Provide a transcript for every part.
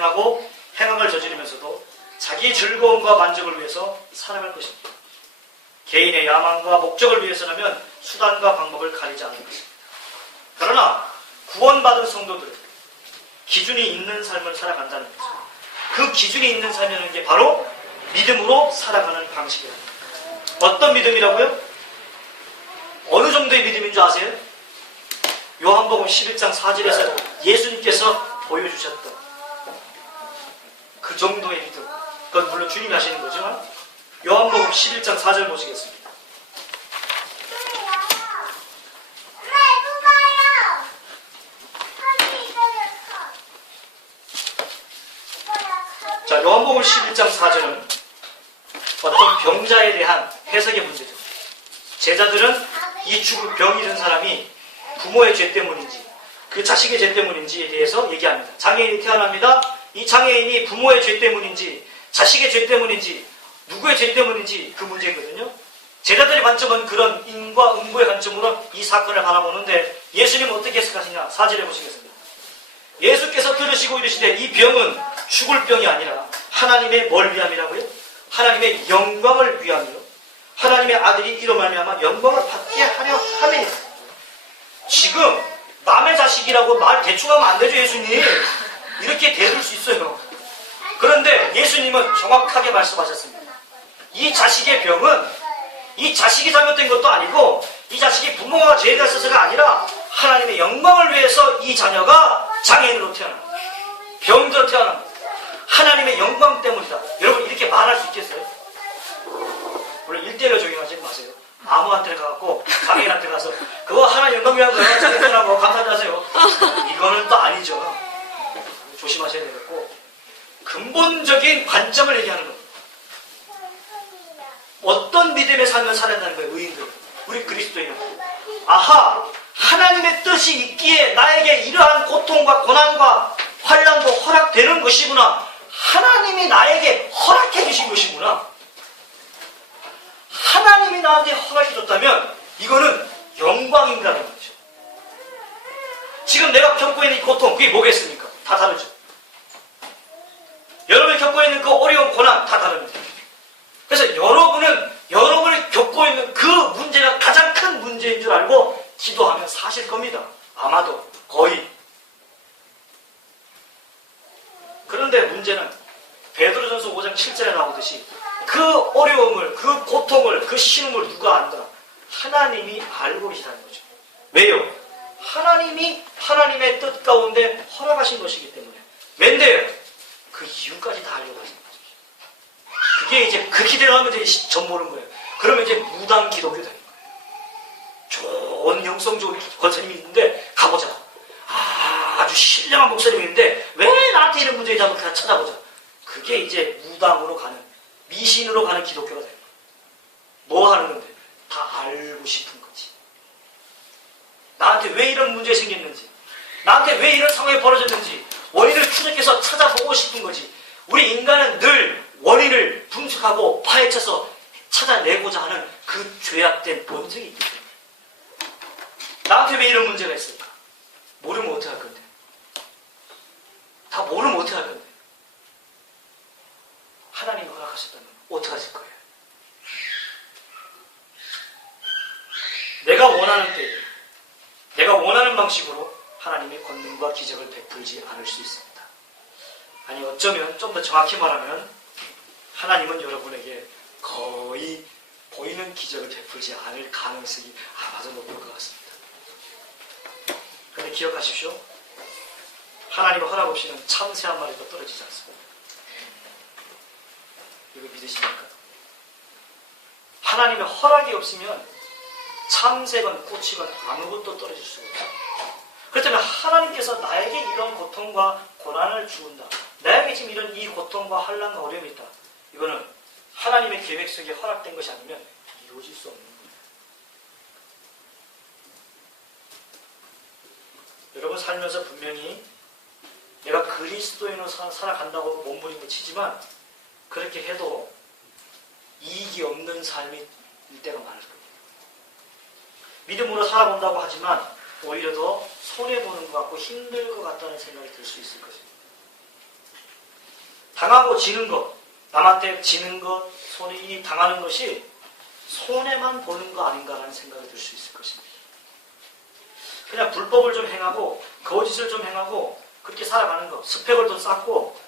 행하고 행함을 저지르면서도 자기 즐거움과 만족을 위해서 살아갈 것입니다. 개인의 야망과 목적을 위해서라면 수단과 방법을 가리지 않을 것입니다. 그러나 구원받은 성도들은 기준이 있는 삶을 살아간다는 거죠. 그 기준이 있는 삶이라는 게 바로 믿음으로 살아가는 방식이랍니다. 어떤 믿음이라고요? 어느 정도의 믿음인 줄 아세요? 요한복음 11장 4절에서 예수님께서 보여주셨던 그 정도의 믿음. 그건 물론 주님이 하시는 거지만 요한복음 11장 4절 보시겠습니다. 자, 요한복음 11장 4절은 어떤 병자에 대한 해석의 문제죠. 제자들은 이 죽을 병이 든 사람이 부모의 죄 때문인지 그 자식의 죄 때문인지에 대해서 얘기합니다. 장애인이 태어납니다. 이 장애인이 부모의 죄 때문인지 자식의 죄 때문인지 누구의 죄 때문인지 그 문제거든요. 제자들의 관점은 그런 인과 응고의 관점으로 이 사건을 바라보는데 예수님은 어떻게 해석하시냐? 4절에 보시겠습니다. 예수께서 들으시고 이르시되 이 병은 죽을 병이 아니라 하나님의 뭘 위함이라고요? 하나님의 영광을 위함이요. 하나님의 아들이 이로 말미암아 영광을 받게 하려 함이에요. 지금 남의 자식이라고 말 대충 하면 안 되죠, 예수님. 이렇게 대들 수 있어요. 그런데 예수님은 정확하게 말씀하셨습니다. 이 자식의 병은 이 자식이 잘못된 것도 아니고 이 자식이 부모가 죄가 있어서가 아니라 하나님의 영광을 위해서 이 자녀가 장애인으로 태어납니다. 병들어 태어납니다. 하나님의 영광 때문이다. 여러분 이렇게 말할 수 있겠어요? 물론 1대1로 적용하지 마세요. 아무한테 가갖고 장애인한테 가서 그거 하나님 영광이라고 장애인 태어나고 감사하세요. 이거는 또 아니죠. 조심하셔야 되겠고 근본적인 관점을 얘기하는 겁니다. 어떤 믿음의 삶을 살아야 하는 거예요? 의인들, 우리 그리스도인은. 아하, 하나님의 뜻이 있기에 나에게 이러한 고통과 고난과 환난도 허락되는 것이구나. 하나님이 나에게 허락해 주신 것이구나. 하나님이 나한테 허락해 줬다면 이거는 영광인가는 거죠. 지금 내가 겪고 있는 이 고통, 그게 뭐겠습니까? 다 다르죠. 여러분이 겪고 있는 그 어려운 고난 다 다릅니다. 그래서 여러분이 겪고 있는 그 문제가 가장 큰 문제인 줄 알고 기도하면 사실 겁니다. 아마도 거의. 그런데 문제는 베드로전서 5장 7절에 나오듯이 그 어려움을, 그 고통을, 그 신음을 누가 안다? 하나님이 알고 계시다는 거죠. 왜요? 하나님이 하나님의 뜻 가운데 허락하신 것이기 때문에. 왠데요? 그 이유까지 다 알려고 하신 거죠. 그게 이제 그 기대를 하면 이제 젖모르는 거예요. 그러면 이제 무당 기독교 되는 거예요. 좋은 영성 좋은 권사님이 있는데 가보자. 아주 신령한 목사님이 있는데 왜 나한테 이런 문제가 있다고 그냥 찾아보자. 그게 이제 무당으로 가는, 미신으로 가는 기독교가 되는 거예요. 뭐 하는 건데? 다 알고 싶은 거지. 나한테 왜 이런 문제가 생겼는지, 나한테 왜 이런 상황이 벌어졌는지 원인을 추적해서 찾아보고 싶은 거지. 우리 인간은 늘 원인을 분석하고 파헤쳐서 찾아내고자 하는 그 죄악된 본성이 있기 때문에. 나한테 왜 이런 문제가 있을까? 모르면 어떻게 할 건데? 다 모르면 어떻게 할 건데? 하나님이 허락하셨다면 어떻게 하실 거예요? 내가 원하는 때에, 내가 원하는 방식으로 하나님의 권능과 기적을 베풀지 않을 수 있습니다. 아니 어쩌면 좀 더 정확히 말하면 하나님은 여러분에게 거의 보이는 기적을 베풀지 않을 가능성이 아마도 높을 것 같습니다. 그런데 기억하십시오. 하나님의 허락 없이는 참새 한 마리도 떨어지지 않습니다. 이거 믿으십니까? 하나님의 허락이 없으면 참새건 꽃이건 아무것도 떨어질 수가 없어요. 그렇다면 하나님께서 나에게 이런 고통과 고난을 주온다. 나에게 지금 이런 이 고통과 환난과 어려움이 있다. 이거는 하나님의 계획 속에 허락된 것이 아니면 이루어질 수 없는 겁니다. 여러분 살면서 분명히 내가 그리스도인으로 살아간다고 몸부림을 치지만 그렇게 해도 이익이 없는 삶일 때가 많을 겁니다. 믿음으로 살아본다고 하지만 오히려 더 손해보는 것 같고 힘들 것 같다는 생각이 들 수 있을 것입니다. 당하고 지는 것, 남한테 지는 것, 손이 당하는 것이 손해만 보는 거 아닌가라는 생각이 들 수 있을 것입니다. 그냥 불법을 좀 행하고 거짓을 좀 행하고 그렇게 살아가는 것, 스펙을 더 쌓고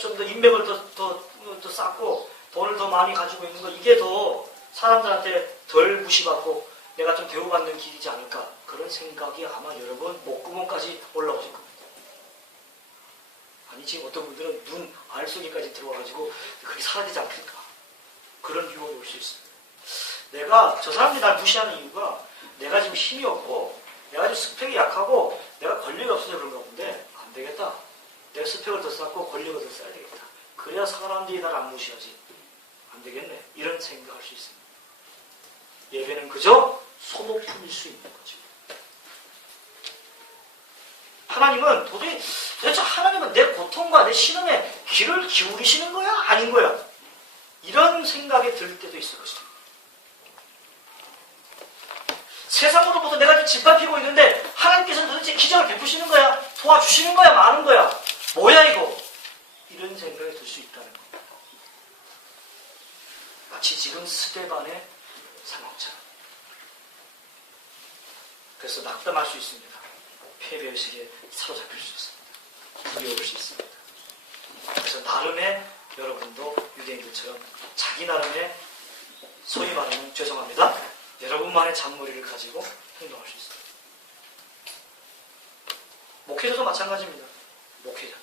좀 더 인맥을 더 쌓고 돈을 더 많이 가지고 있는 것, 이게 더 사람들한테 덜 무시받고 내가 좀 대우받는 길이지 않을까, 그런 생각이 아마 여러분 목구멍까지 올라오실 겁니다. 아니 지금 어떤 분들은 눈 알속에까지 들어와가지고 그게 사라지지 않겠까, 그런 유혹이 올 수 있습니다. 내가 저 사람들이 날 무시하는 이유가 내가 지금 힘이 없고 내가 지금 스펙이 약하고 내가 권리가 없어서 그런가 본데, 안 되겠다. 내가 스펙을 더 쌓고 권리가 더 쌓아야 되겠다. 그래야 사람들이 날 안 무시하지. 안 되겠네. 이런 생각할 수 있습니다. 예배는 그저 소모품일 수 있는 거죠. 하나님은 도대체 하나님은 내 고통과 내 신음에 귀를 기울이시는 거야? 아닌 거야? 이런 생각이 들 때도 있을 것입니다. 세상으로부터 내가 지금 짓밟히고 있는데 하나님께서는 도대체 기적을 베푸시는 거야? 도와주시는 거야? 마는 거야? 뭐야 이거? 이런 생각이 들 수 있다는 겁니다. 마치 지금 스데반의 상황처럼. 그래서 낙담할 수 있습니다. 패배의식에 사로잡힐 수 있습니다. 두려울 수 있습니다. 그래서 나름의, 여러분도 유대인들처럼 자기 나름의, 소위 말하면 죄송합니다, 여러분만의 잔머리를 가지고 행동할 수 있습니다. 목회자도 마찬가지입니다. 목회자.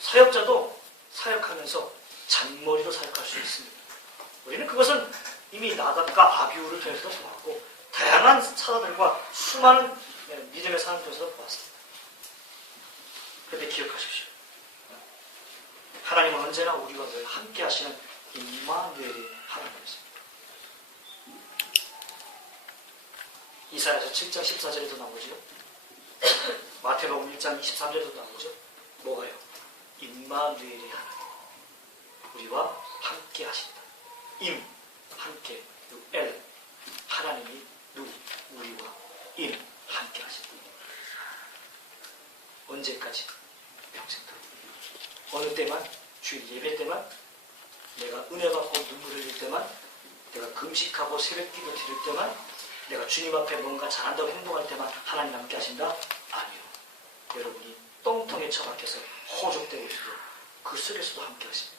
사역자도 사역하면서 잔머리로 사역할 수 있습니다. 우리는 그것은 이미 나답과 아비후를 통해서도 보았고 다양한 사람들과 수많은 믿음의 사람을 통해서도 보았습니다. 그런데 기억하십시오. 하나님은 언제나 우리와 늘 함께 하시는 임마누엘의 하나님이십니다. 이사야서 7장 14절에도 나오죠. 마태복음 1장 23절에도 나오죠. 뭐가요? 임마누엘의 하나님, 우리와 함께 하신다. 임, 함께, 엘, 하나님이 우리와 함께 하신다. 언제까지? 평생도. 어느 때만? 주일 예배 때만? 내가 은혜 받고 눈물 흘릴 때만? 내가 금식하고 새벽기도 드릴 때만? 내가 주님 앞에 뭔가 잘한다고 행동할 때만 하나님 함께 하신다? 아니요. 여러분이 똥통에 처박혀서 호족되고 있어도 그 속에서도 함께 하십니다.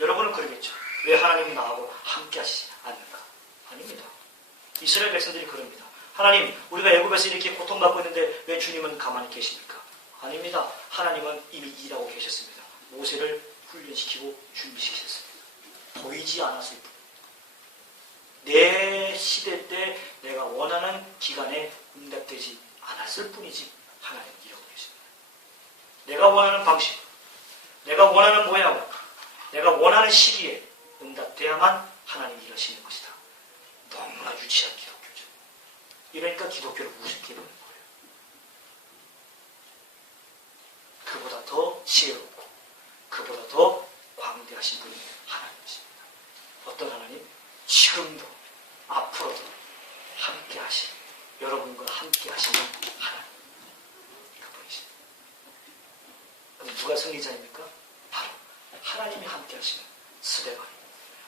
여러분은 그러겠죠. 왜 하나님이 나하고 함께 하시지 않는가? 아닙니다. 이스라엘 백성들이 그럽니다. 하나님, 우리가 애굽에서 이렇게 고통받고 있는데 왜 주님은 가만히 계십니까? 아닙니다. 하나님은 이미 일하고 계셨습니다. 모세를 훈련시키고 준비시키셨습니다. 보이지 않았을 뿐. 내 시대 때 내가 원하는 기간에 응답되지 않았을 뿐이지 하나님은 일하고 계십니다. 내가 원하는 방식, 내가 원하는 모양, 내가 원하는 시기에 응답돼야만 하나님이 일하시는 것이다. 너무나 유치한 기독교죠. 이러니까 기독교를 우습게 보는 거예요. 그보다 더 지혜롭고 그보다 더 광대하신 분이 하나님이십니다. 어떤 하나님? 지금도 앞으로도 함께 하신, 여러분과 함께 하시는 하나님, 그분이십니다. 그럼 누가 승리자입니까? 바로 하나님이 함께 하시는 스데반,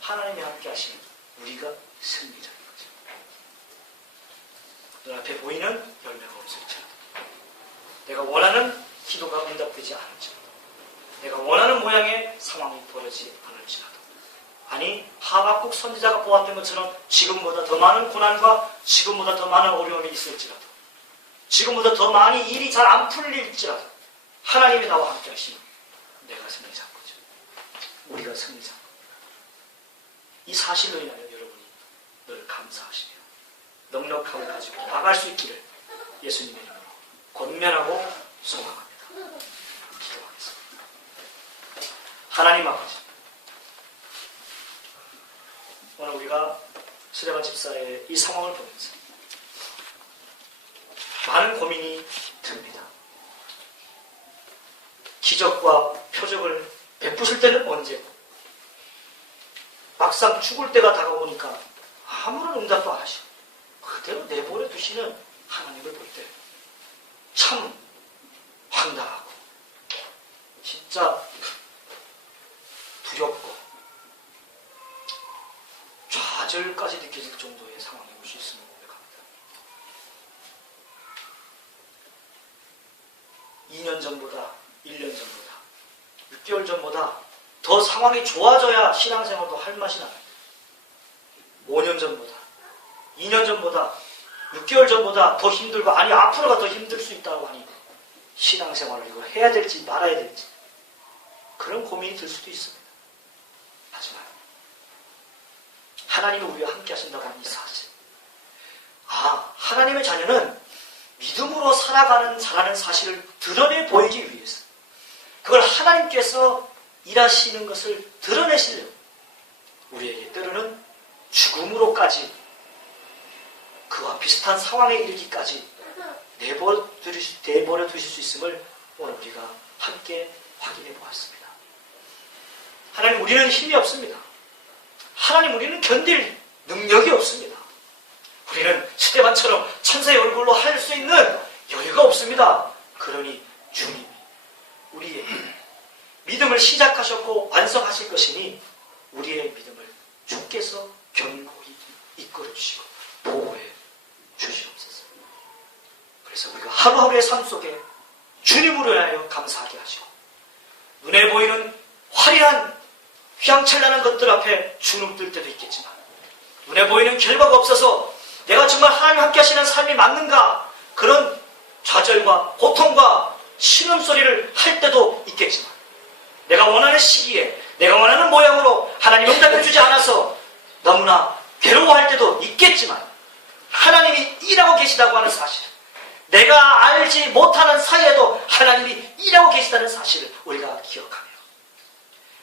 하나님이 함께 하시는 우리가 승리자인 거죠. 눈앞에 보이는 열매가 없을지라도, 내가 원하는 기도가 응답되지 않을지라도, 내가 원하는 모양의 상황이 벌어지지 않을지라도, 아니 하박국 선지자가 보았던 것처럼 지금보다 더 많은 고난과 지금보다 더 많은 어려움이 있을지라도, 지금보다 더 많이 일이 잘 안 풀릴지라도 하나님이 나와 함께 하시면 내가 승리자인 거죠. 우리가 승리자인 겁니다. 이 사실로 인하여 여러분이 늘 감사하시며 넉넉함을 가지고 나갈 수 있기를 예수님의 이름으로 권면하고 소망합니다. 기도하겠습니다. 하나님 아버지, 오늘 우리가 스데반 집사의 이 상황을 보면서 많은 고민이 듭니다. 기적과 표적을 베푸실 때는 언제고, 막상 죽을 때가 다가오니까 아무런 응답도 안 하시고 그대로 내버려 두시는 하나님을 볼 때 참 황당하고 진짜 두렵고 좌절까지 느껴질 정도의 상황에 올 수 있음을 고백합니다. 2년 전보다, 1년 전보다, 6개월 전보다 더 상황이 좋아져야 신앙생활도 할 맛이 납니다. 5년 전보다, 2년 전보다, 6개월 전보다 더 힘들고, 아니 앞으로가 더 힘들 수 있다고 하니 신앙생활을 이거 해야 될지 말아야 될지 그런 고민이 들 수도 있습니다. 하지만 하나님이 우리와 함께 하신다고 하는 이 사실, 하나님의 자녀는 믿음으로 살아가는 사실을 드러내 보이기 위해서, 그걸 하나님께서 일하시는 것을 드러내시려고 우리에게 때로는 죽음으로까지, 그와 비슷한 상황에 이르기까지 내버려 두실 수 있음을 오늘 우리가 함께 확인해 보았습니다. 하나님, 우리는 힘이 없습니다. 하나님, 우리는 견딜 능력이 없습니다. 우리는 스데반처럼 천사의 얼굴로 할 수 있는 여유가 없습니다. 그러니 주님이 우리의 믿음을 시작하셨고 완성하실 것이니 우리의 믿음을 주께서 견고히 이끌어 주시고 보호해 주시옵소서. 그래서 우리가 하루하루의 삶 속에 주님으로 인하여 감사하게 하시고, 눈에 보이는 화려한 휘황찬란한 것들 앞에 주눅들 때도 있겠지만, 눈에 보이는 결과가 없어서 내가 정말 하나님 함께 하시는 삶이 맞는가, 그런 좌절과 고통과 신음소리를 할 때도 있겠지만, 내가 원하는 시기에 내가 원하는 모양으로 하나님 응답해 주지 않아서 너무나 괴로워할 때도 있겠지만, 하나님이 일하고 계시다고 하는 사실, 내가 알지 못하는 사이에도 하나님이 일하고 계시다는 사실을 우리가 기억하며,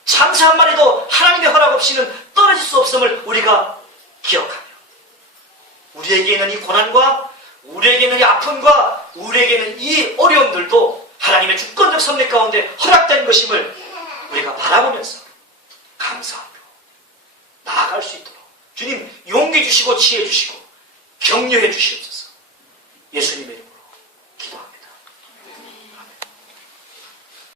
잠시 한 마리도 하나님의 허락 없이는 떨어질 수 없음을 우리가 기억하며, 우리에게 있는 이 고난과 우리에게 있는 이 아픔과 우리에게 있는 이 어려움들도 하나님의 주권적 섭리 가운데 허락된 것임을 우리가 바라보면서 감사함으로 나아갈 수 있도록 주님 용기 주시고 지혜 주시고 격려해 주시옵소서. 예수님의